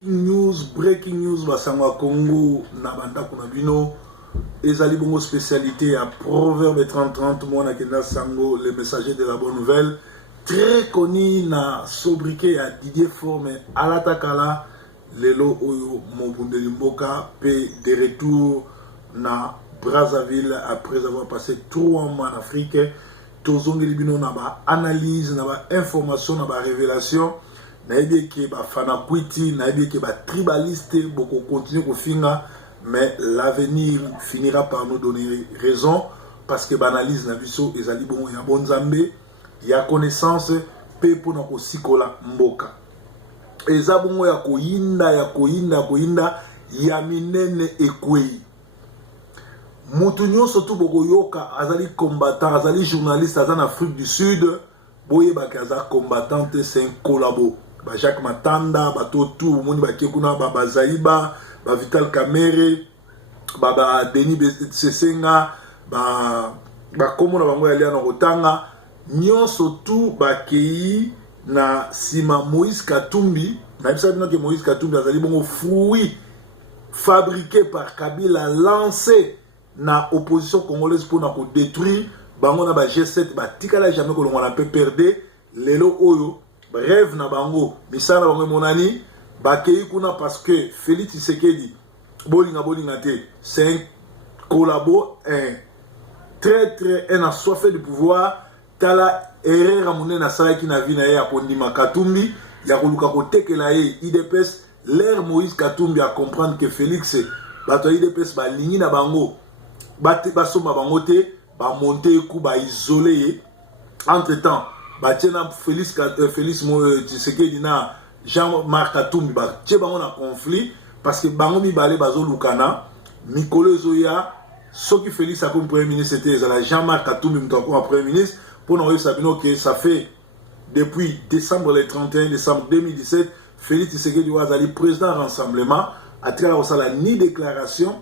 Breaking news basanga Congo na banda kuna bino ezali bongo spécialité à Proverbe 30-30 mona kenda sango le messager de la bonne nouvelle très connu na sobriquet à Didier Forme alatakala lelo oyo mobundeli mboka pe de retour na Brazzaville après avoir passé 3 mois en Afrique tozongeli bino na ba analyse na ba information na ba révélation naïbie que ba fana kwiti naïbie que ba tribaliste beaucoup continuer ko finga mais l'avenir finira par nous donner raison parce que banalise na biso ezali bon ya bonzambe ya connaissance pe pona ko sikola mboka eza bongo ya koyinda ya minene ekwei mutu nyonso tu boko yoka azali combattant azali journaliste azali en Afrique du Sud boye bakaza combattante c'est un collabo ba Jacques Matanda ba Totu moni ba Kekuna ba Zaiba ba Vital Kamere ba Denis Sesenga ba komona bango ya na kotanga nyonso tu ba kei na sima Moïse Katumbi na bisa bino ke Moïse Katumbi azali bongo fruit fabriqué par Kabila lancé na opposition congolaise pour na ko détruire bango na ba G7 ba tikala jamais ko longa na pe perdre lelo oyo rêve na bango misala bango monani bakei kuna parce que Félix Tshisekedi bolinga te c'est un collabo un un assoiffé de pouvoir tala erreur amune na sala ki na vina ya kondima Katumbi ya koluka ko tekela ye IDPS l'air Moïse Katumbi à comprendre que Félix bato IDPS ba lingi na bango basoma bango te ba monter ku ba isoler entre temps Batiena Félix Tshisekedi na Jean-Marc Katumbi ba tie bango na conflit parce que bango mibale bazo lukana mikolo zoya soki Félix a comme premier ministre c'était Jean-Marc Katumbi mutako premier ministre pour nous sabino que ça fait depuis décembre le 31 décembre 2017 Félix Tshisekedi wazali président rassemblement à travers ça ni déclaration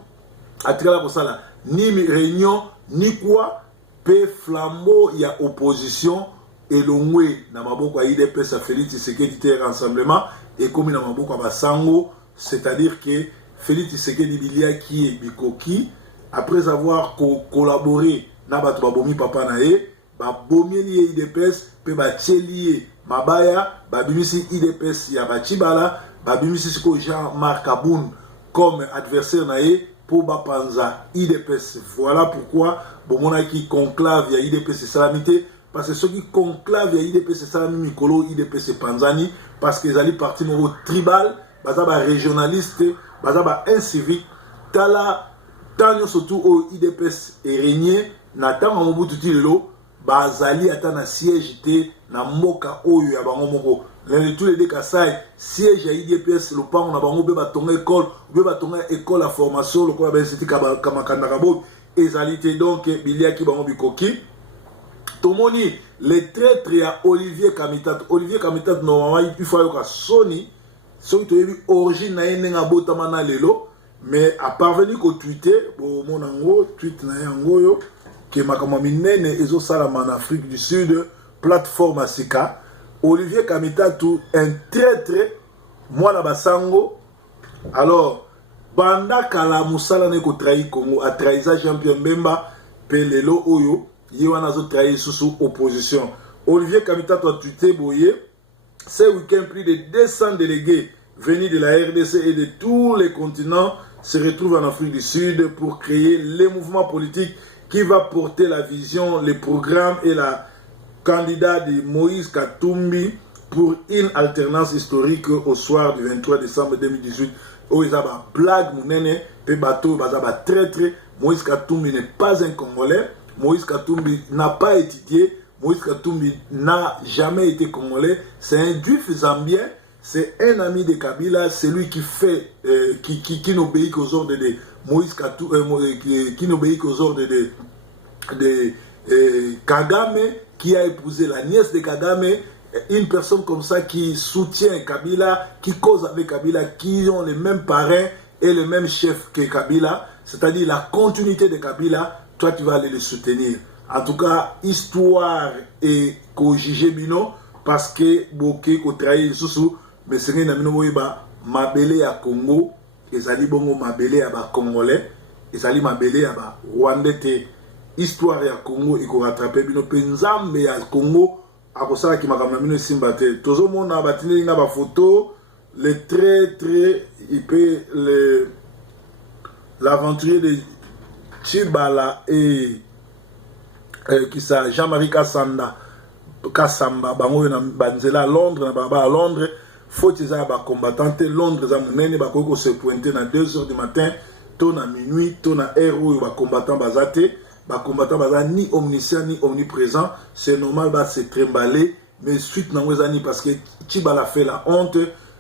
à travers ça ni réunion ni quoi pe flambeau il y a opposition et l'ongwe na maboko ya IDPS à Félix Tshisekedi te rassemblement et comme na maboko ya basango c'est-à-dire que Félix Tshisekedi bilia qui est bikoki après avoir collaboré na bato babomi papa na ye ba bomi lié IDPS pe ba tchelié mabaya ba bimisi IDPS ya bachibala ba bimisi siko Jean-Marc Aboun comme adversaire na ye pour ba panza IDPS voilà pourquoi bomona qui conclave ya IDPS salamité parce que ceux qui conclave ya IDPS salami mikolo IDPS panzani parce que les alliés parti nouveau tribal bazaba régionaliste bazaba incivique tala tanyo surtout au IDPS est régné na tango mobutu tilelo bazali ata na siège te na moka oyo ya bango moko tous les deux kasai siège ya IDPS le pango na bango be batonga école à formation le ko ba institut kamakanda kabo ezalité donc biliaki bango bikoki tomoni les traîtres à Olivier Kamitat normalement il faut que Sony soki toyebi origine na ye ndenge abotama na lelo mais a parvenu ko tweeter bon nango tweet na yango yo ke makambo minene ezosalama en Afrique du Sud plateforme asika Olivier Kamitatu un traître mwana basango alors banda kala musala ne ko trahi Congo a trahisa Jean-Pierre Mbemba pe lelo oyo ye wana zo trahi sous opposition Olivier Kamitatu a tweeté boye ce week-end plus de 200 délégués venus de la RDC et de tous les continents se retrouvent en Afrique du Sud pour créer les mouvements politiques qui va porter la vision, les programmes et la candidat de Moïse Katumbi pour une alternance historique au soir du 23 décembre 2018. Oizaba blague mounene, pe bateau bazaba traître. Moïse Katumbi n'est pas un Congolais. Moïse Katumbi n'a pas étudié. Moïse Katumbi n'a jamais été Congolais. C'est un juif zambien. C'est un ami de Kabila. C'est lui qui fait, qui n'obéit qu'aux ordres de Moïse Katumbi, qui n'obéit qu'aux ordres de Kagame, qui a épousé la nièce de Kagame. Une personne comme ça qui soutient Kabila, qui cause avec Kabila, qui ont les mêmes parrains et le même chef que Kabila. C'est-à-dire la continuité de Kabila, toi tu vas aller le soutenir. En tout cas, histoire et ko jige bino parce que boké ko trahi susu mais c'est rien na mino boyeba mabele ya Congo ezali bongo mabele ya ba Congolais ezali mabele ya ba Rwandais te. Histoire ya Congo iko rattraper bino pe nzambe ya Congo akosala ki makambo na bino simba te. Tozomona batindeli nga ba photo le très l'aventurier de Tshibala et qui ça Jean-Marie Kassamba bango na banzela à Londres na baba à Londres faut que ça ba combattant Londres za munene ba ko se pointer na 2h du matin to na minuit to na héros ba combattant bazate ba combattant baza ni omniscient ni omniprésent c'est normal ba se trimballer mais suite na ngwezani parce que Tshibala fait la honte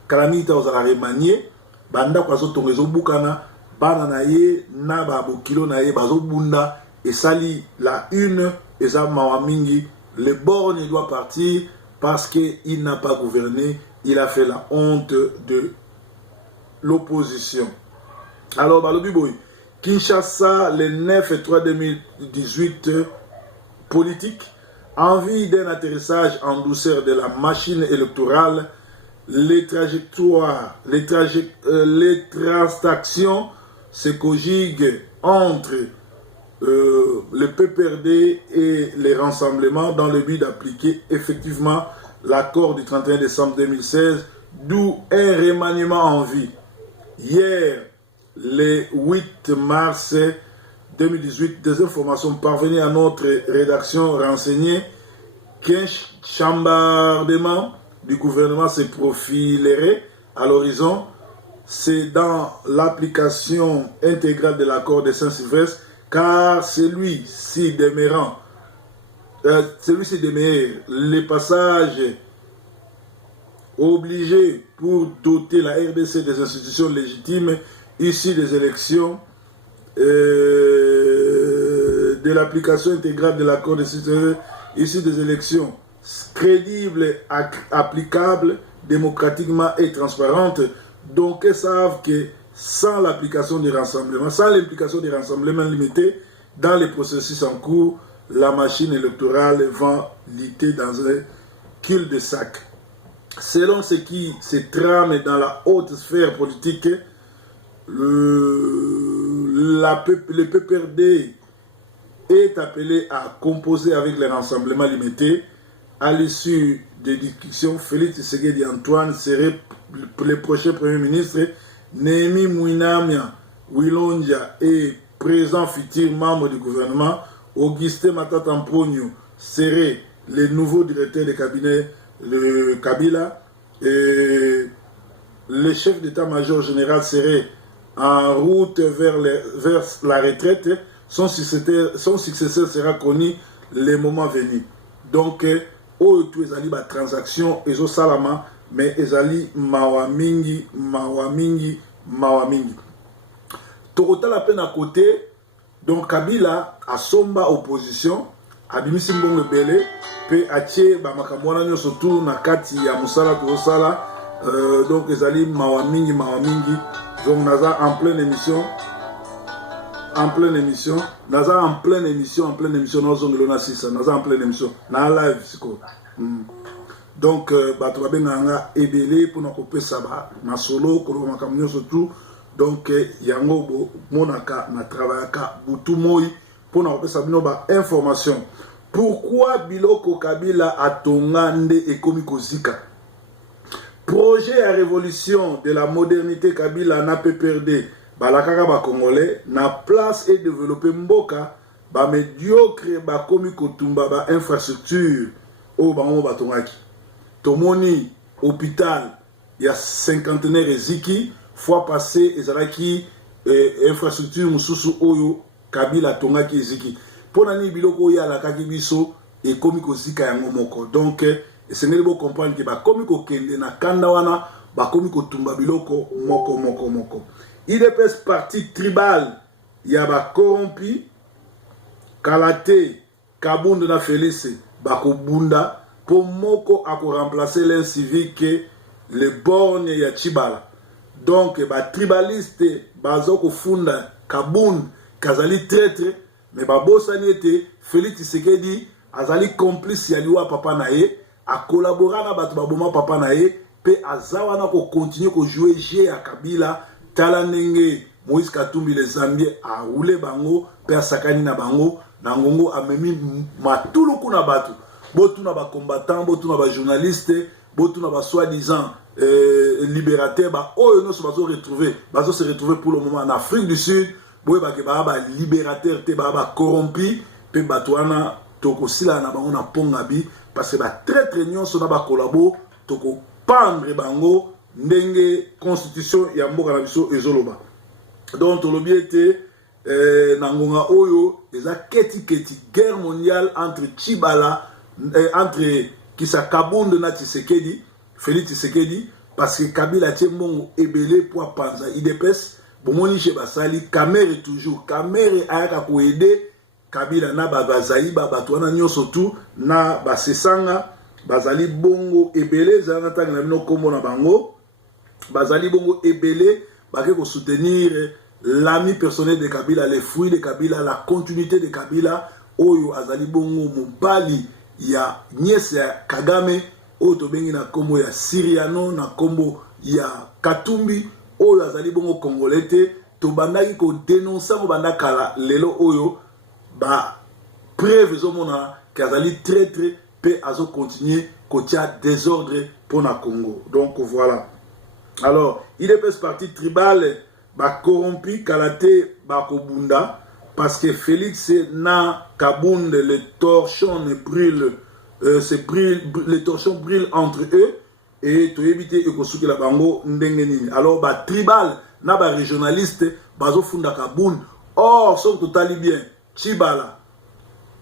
kalamita ozala remanier banda kwa zo tongezo bukana bana na ye na ba bokilo na ye bazo bunda et sali la une et ça mawamingi le borgne il doit partir parce qu'il n'a pas gouverné, il a fait la honte de l'opposition. Alors balobi boy Kinshasa le 9/3/2018 politique envie d'un atterrissage en douceur de la machine électorale. Les trajectoires, les transactions se conjuguent entre le PPRD et les rassemblements dans le but d'appliquer effectivement l'accord du 31 décembre 2016, d'où un remaniement en vue. Hier, le 8 mars 2018, des informations parvenues à notre rédaction renseignées qu'un chambardement du gouvernement se profilerait à l'horizon. C'est dans l'application intégrale de l'accord de Saint-Sylvestre, car celui-ci demeure les passages obligés pour doter la RDC des institutions légitimes issues des élections, de l'application intégrale de l'accord de Saint-Sylvestre issues des élections crédibles, applicables, démocratiquement et transparentes. Donc, ils savent que sans l'application des rassemblements, sans l'implication des rassemblements limités dans les processus en cours, la machine électorale va lutter dans un cul-de-sac. Selon ce qui se trame dans la haute sphère politique, le PPRD est appelé à composer avec les rassemblements limités. À l'issue des discussions, Félix Tshisekedi Antoine serait le prochain Premier ministre. Némi Mouinamia Wilonja est présent futur membre du gouvernement. Augustin Matata Mpogno serait le nouveau directeur de cabinet de Kabila. Et le chef d'état-major général serait en route vers la retraite. Son successeur sera connu le moment venu. Donc, tout ezali ba transaction ezo salama mais ezali mawamingi. Tokota la peine à côté. Donc Kabila a somba opposition abimisi mbongo belé pe atie ba makamwana nyoso tout na kati ya musala to sala donc ezali mawamingi. Donc naza en pleine émission naza en pleine émission nazo ngelona sisa naza en pleine émission na live siko donc bato babenganga ebele pour na kopesa ba masolo ko makamwana nyoso tout. Donc, yango monaka na travaillaka butu moi pour na kopesa bino ba information. Pourquoi Biloko Kabila atonga nde ekomi kozika? Projet à révolution de la modernité Kabila na PPRD balakaka ba Congolais na place et développer mboka ba médiocre ba komi kotumba ba infrastructure o bango batongaki. Tomoni hôpital ya cinquantenaire eziki fois passé ezalaki infrastructure mususu oyo Kabila tongaki eziki pona ni biloko ya la kaki biso e komi kozika yango moko. Donc esengeli bo comprendre que ba komi ko kende na kanda wana ba komi ko tumba biloko moko. IDPS parti tribal ya ba corrompi Kalate Kabunda na Félix ba ko bunda po moko ako remplacer l'incivique le borgne ya Tshibala. Donc, les tribalistes, bazoko funda Kaboun, kazali traître, mais babosani était Félix Tshisekedi, azali complice ya liwa papa nae, a collaboré na batu baboma papa nae, pe azawana ko continuer ko jouer jeu à Kabila tala ndenge Moïse Katumbi les Zambiens a roulé bango pe asakani na bango na ngongo amemi matulu kuna batu botu na ba combattant botu na ba journaliste botu na ba soi-disant libérateur ba oyo no se retrouver pour le moment en Afrique du Sud boye ba ke ba libérateur te ba corrompu pe batwana toko sila na bango na pongabi parce que ba très nyonso na ba collabo toko pendre bango ndenge constitution ya mboka na biso ezoloba donc tolobi ete nangonga oyo eza keti guerre mondiale entre Chibala entre Kisa Kabunde na Tshisekedi Félix Tshisekedi parce que Kabila tie mbongo ebele pour panza IDPS bomoni chez basali Kamere toujours Kamere ayaka ko aider Kabila na bazali batwana nyonso tout na basesanga bazali bongo ebele zanga tanga na bino kombo na bango bazali bongo ebele bake ko soutenir l'ami personnel de Kabila, les fruits de Kabila, la continuité de Kabila oyo azali bongo mobali ya nyese ya Kagame oyo tobengi na kombo ya Siriano na kombo ya Katumbi oyo azali bongo congolais te tobandaki ko dénoncer mo banda kala lelo oyo ba preuve ezomona kazali très pe azo continuer kotia désordre pour na Congo. Donc voilà. Alors, il est parti tribal ba corrompu kalate ba kobunda parce que Félix na Kabunde les torchons ne brûlent les torchons brûlent entre eux et to éviter ekosuki la bango ndenge nini. Alors ba tribal na ba régionaliste bazo funda Kabunde. Or so totali bien Chibala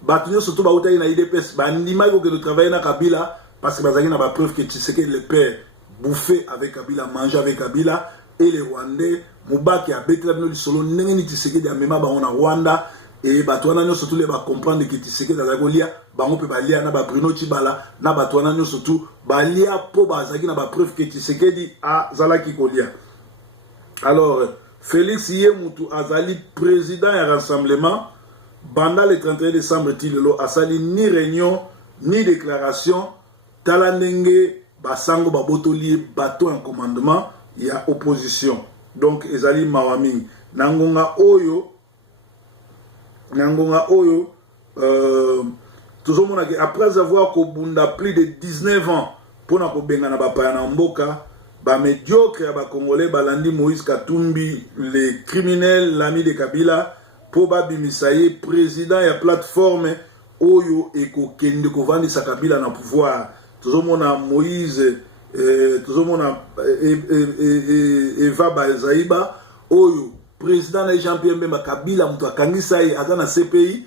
batunyo surtout ba utali na IDPS ba ndima ko que travailler na Kabila parce que bazaki na ba preuve que Tshisekedi le père bouffer avec Kabila, manger avec Kabila et les Rwandais Moubaki a bété la solo ndenge ni Tshisekedi a mema bango na Rwanda et batwana nyo surtout les ba comprendre que Tshisekedi a zagolia bango pe balia na ba Bruno Chibala na batwana nyo surtout balia po bazaki na ba preuve que Tshisekedi a zalaki kolia. Alors Félix Yemutu azali président et rassemblement banda le 31 décembre tilelo asali ni réunion ni déclaration talandenge basango babotoli bateau en commandement il y a opposition donc ezali mawaming nangonga oyo toujours mon après avoir kobunda plus de 19 ans pour na kobenga na bapaya na mboka ba médiocre ba congolais balandi Moïse Katumbi les criminels l'ami de Kabila pour babimisaye président ya plateforme oyo ekokende kovandisa Kabila na pouvoir toujours mon Moïse toujours mon Eva Bazaiba oyo président na Jean-Pierre Mbemba Kabila mutu akangisa ye aza na CPI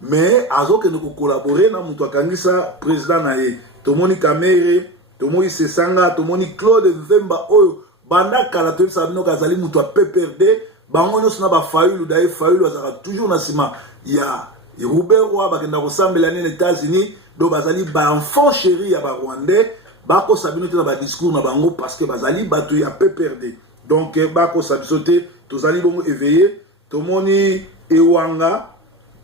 mais azokende ko collaborer na mutu akangisa président na ye tomoni Kamere tomoni Sesanga tomoni Claude Vemba oyo banda kala to sabino kazali mutu a PPRD bango nyonso na ba Fayulu daye Fayulu azaka toujours na sima ya Robert Roy bakenda kosambela ne États-Unis do bazali ba enfant chéri ya ba Rwandais bako sabino te na ba discours na bango parce que bazali batu ya PPRD donc bako sabisote tozali bongo éveillé tomoni Ewanga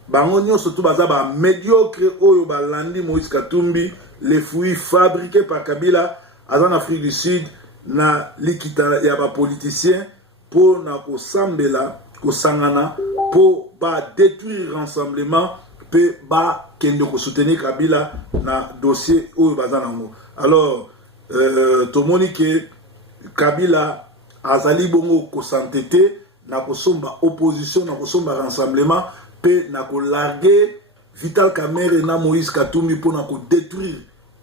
bango nyonso to baza ba médiocre oyo balandi Moïse Katumbi les fruits fabriqués par Kabila en Afrique du Sud na likita ya ba politicien pour na ko sambela ko sangana pour ba détruire rassemblement pe ba kende ko soutenir Kabila na dossier oyo bazanango. Alors tomoni que Kabila azali bongo ko s'entêter na ko somba opposition na ko somba rassemblement pe na ko larguer Vital Kamerhe na Moïse Katumbi pour na ko détruire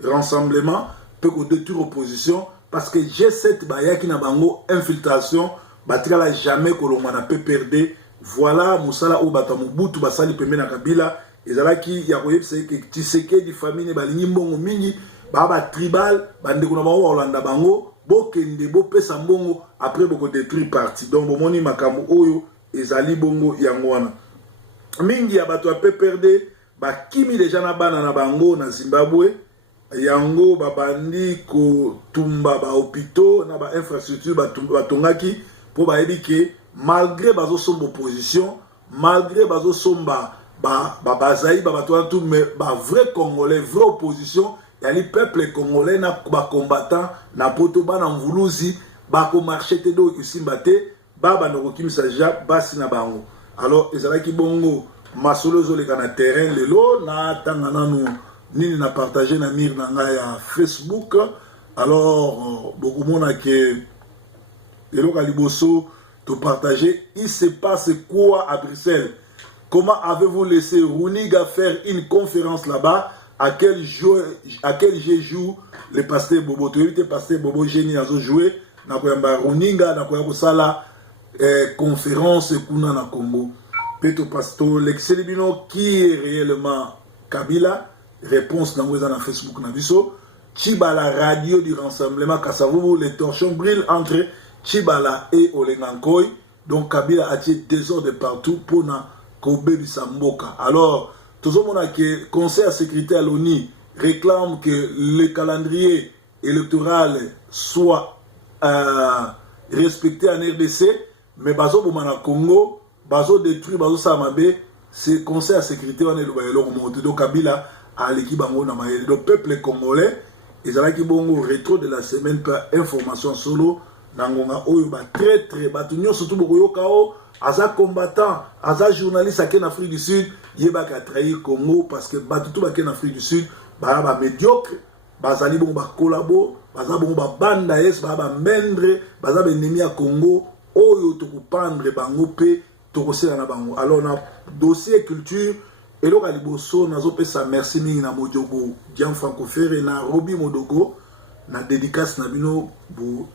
rassemblement pe ko détruire opposition parce que G7 bayaki na bango infiltration batikala jamais kolongwa na PPRD. Voilà musala o bata Mobutu basali pembe na Kabila ezalaki ya koyebisa ke Tshisekedi famille balingi mbongo mingi baba tribal bandeko na bango Holanda bango bokende bopesa mbongo après boko détruire parti donc bomoni makambo oyo ezali bongo yango wana mingi ya bato ya PPRD bakimi deja na bana na bango na Zimbabwe yango babandi ko tumba ba hôpitaux na ba infrastructure batongaki pour bayebi ke malgré bazo somba opposition malgré bazo somba ba bazai ba bato tout mais ba vrai congolais vraie opposition yali peuple congolais na ba combattant na poto bana mvuluzi ba ko marché te do kisimba te baba ndoko kimisa ja basi na bango. Alors ezalaki bongo masolo zoleka na terrain lelo na tanga nanu nini na partager na mir na nga ya Facebook. Alors beaucoup mona que lelo kaliboso to partager il se passe quoi à Bruxelles? Comment avez-vous laissé Runiga faire une conférence là-bas? À quel jeu joue le pasteur Bobo? Tu as vu le pasteur Bobo génie à jouer na koyamba Runiga na koyamba sala conférence kuna na Congo. Peto pasteur l'excelibino qui est réellement Kabila? Réponse dans na Facebook na biso. Chibala radio du rassemblement Kasavubu, les torchons brillent entre Chibala et Olengankoy. Donc Kabila a tiré désordre partout pour na Kobe Bisamboka. Alors, tout le monde que le Conseil de sécurité à l'ONU réclame que le calendrier électoral soit respecté en RDC, mais bazo bomana Congo, bazo détruit, bazo samabe, c'est le Conseil de sécurité on est le remonté. Donc Kabila a l'équipe bango na maïe. Donc peuple congolais, ils ont qui bongo rétro de la semaine par information solo, nangonga oyo ba très très batunyo surtout bokoyo kao. Aza combattant, aza journaliste en Afrique du Sud, il a trahi Congo parce que tout en Afrique du Sud, ba médiocre, bazali bon ba collabo, baza bon ba banda es, ba mendre, baza ennemi à Congo, oyo to pendre bango pe to kosela na bango. Alors na dossier culture et lo kaliboso nazo pesa merci mingi na Modjogo, Dian Franco Ferre na Robi Modogo na dédicace na bino bu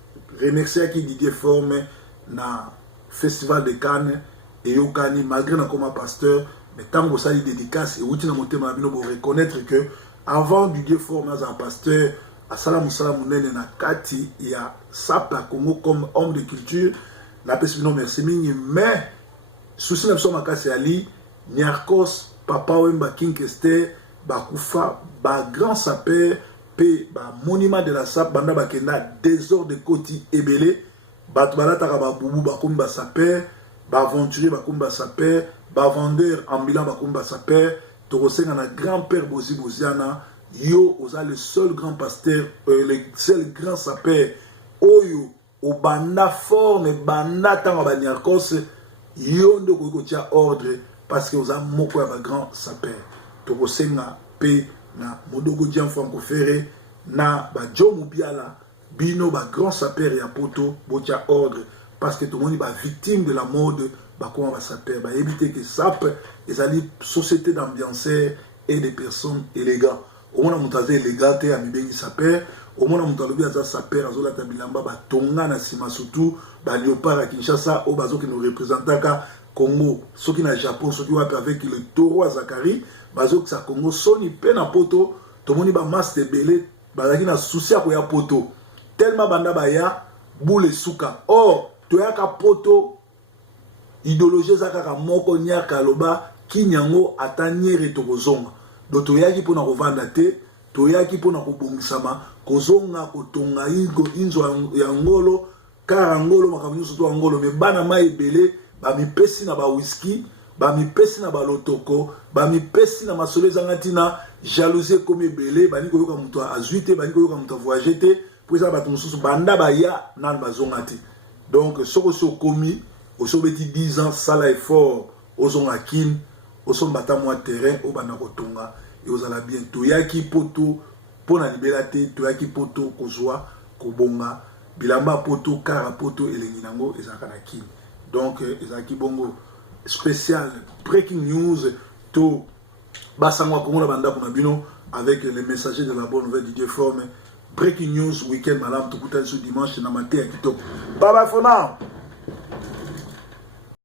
remercier qui Didier Forme na Festival de Cannes et Yokani, malgré comme pasteur, mais tant que ça y dédicace et outil dans mon thème, pour reconnaître que avant du Dieu fort, un pasteur, à Salam Salam na Kati, il y a Sapa Congo comme homme de culture, la personne merci mini, mais souci n'a pas cassé Ali, Niarkos, Papa Wemba King Kester, Bakoufa, ba grand sapeur, pe ba monument de la Sap, Banda Bakena, désordre de Koti Ebele. Batbalata babubu bakumba saper, aventurier bakumba saper, vendeur ambulant bakumba saper, torosenga na grand-père Bozi Boziana, yo oza le seul grand pasteur, le seul grand saper, oyo obanda forme banda tanga banyarkos, yo ndo kotia ordre parce que oza moko ya ba grand saper. Torosenga pe na Modogo Dian Franco Ferre na ba Jomo Biala. Bino ba grand sapeur et poto botia ordre parce que tout le monde est victime de la mode ba comment va sapeur ba éviter que sap les alliés société d'ambianceurs et des personnes élégantes au moins montaze élégante à mibengi sapeur au moins montalobi aza sapeur azola tabilamba ba tonga na sima surtout ba léopard à Kinshasa au bazo qui nous représentaka Congo ceux qui na Japon ceux qui va avec le taureau à Zakari bazo que ça Congo soni pena poto tout le monde ba masse belé bazaki na souci à koya poto tellement banda baya boule suka or toyaka poto idéologie zakaka moko nyaka loba kinyango atanyere tokozonga do toyaki pona kovanda te toyaki pona kobongisama kozonga kotonga inzo ya ngolo kara ngolo makambo nyonso to ngolo me bana mai ebele bamipesi na ba whisky bamipesi na balotoko bamipesi na masolo ezangati na jalousie comme ebele bani koyoka moto azwi te bani koyoka moto voyager te pour ça bato mususu banda baya nan bazongati donc soko so komi osobeti 10 ans sala effort ozonga kin osombata mwa terrain obanda kotonga et ozala bien toyaki poto pona libela te toyaki poto kozwa kobonga bilamba poto kara poto elengi nango ezaka na kin donc ezaki bongo spécial breaking news to basangwa kongo na banda kuna bino avec les messagers de la bonne nouvelle du Dieu forme. Breaking news, week-end, madame, tout le temps, ce dimanche, dans ma tête, bye bye for now.